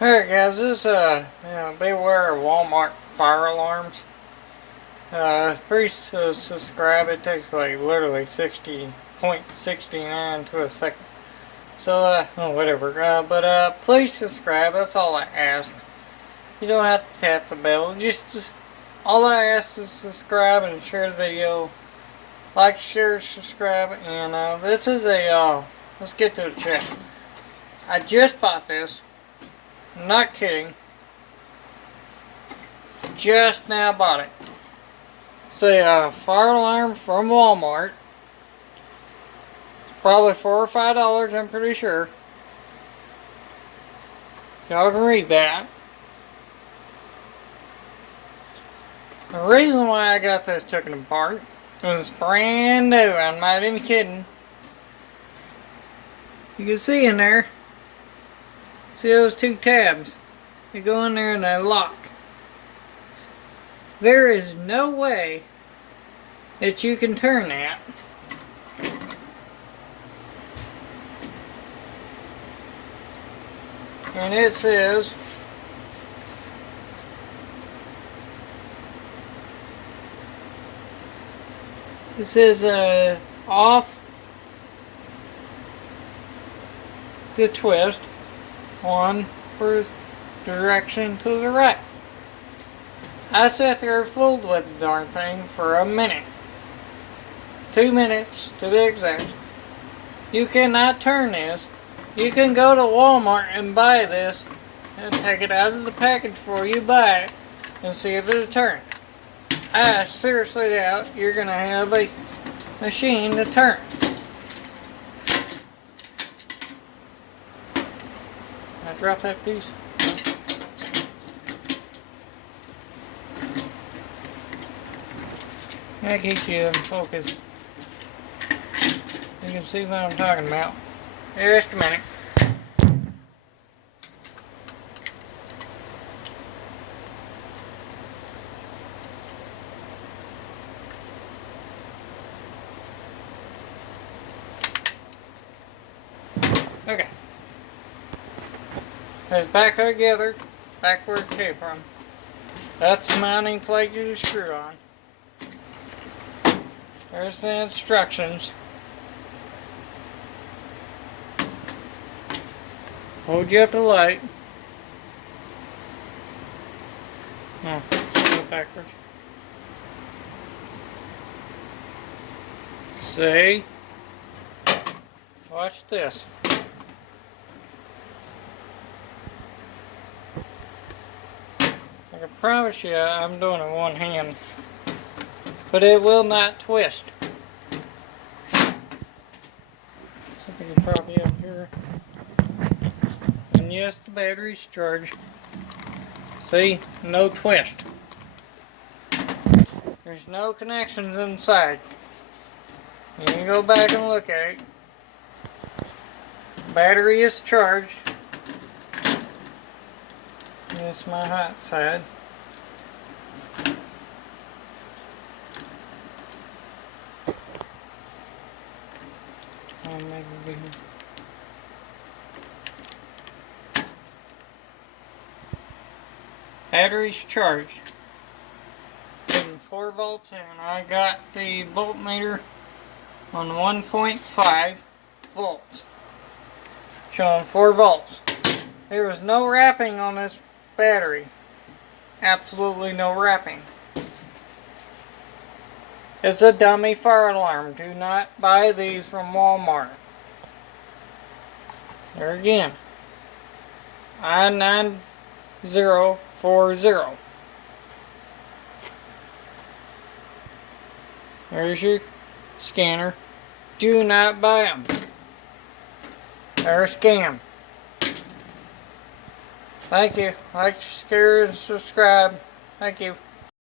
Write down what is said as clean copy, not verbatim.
Alright guys, this beware of Walmart fire alarms. Please subscribe. It takes like literally 60.69 to a second. So whatever. But please subscribe. That's all I ask. You don't have to tap the bell. Just all I ask is subscribe and share the video. Like, share, subscribe, and this is let's get to the chat. I just bought this. I'm not kidding. Just now bought it. It's a fire alarm from Walmart. It's probably $4 or $5, I'm pretty sure. Y'all can read that. The reason why I got this taken apart is it's brand new. I'm not even kidding. You can see in there. See those two tabs? You go in there and they lock. There is no way that you can turn that. And it says off the twist, one for direction to the right. I sat there fooled with the darn thing for a minute. 2 minutes to be exact. You cannot turn this. You can go to Walmart and buy this and take it out of the package before you buy it and see if it'll turn. I seriously doubt you're going to have a machine to turn. I drop that piece. I keep you in focus. You can see what I'm talking about. Just a minute. Okay. It's back together, back where it came from. That's the mounting plate you screw on. There's the instructions. Hold you up the light. No, go backwards. See? Watch this. I can promise you I'm doing it one hand. But it will not twist. I can prop you up here. And yes, the battery's charged. See? No twist. There's no connections inside. You can go back and look at it. Battery is charged. That's my hot side. Battery's charged. Getting 4 volts and I got the voltmeter on 1.5 volts. Showing 4 volts. There was no wrapping on this battery. Absolutely no wrapping. It's a dummy fire alarm. Do not buy these from Walmart. There again. I9040. There's your scanner. Do not buy them. They're a scam. Thank you. Like, share, and subscribe. Thank you.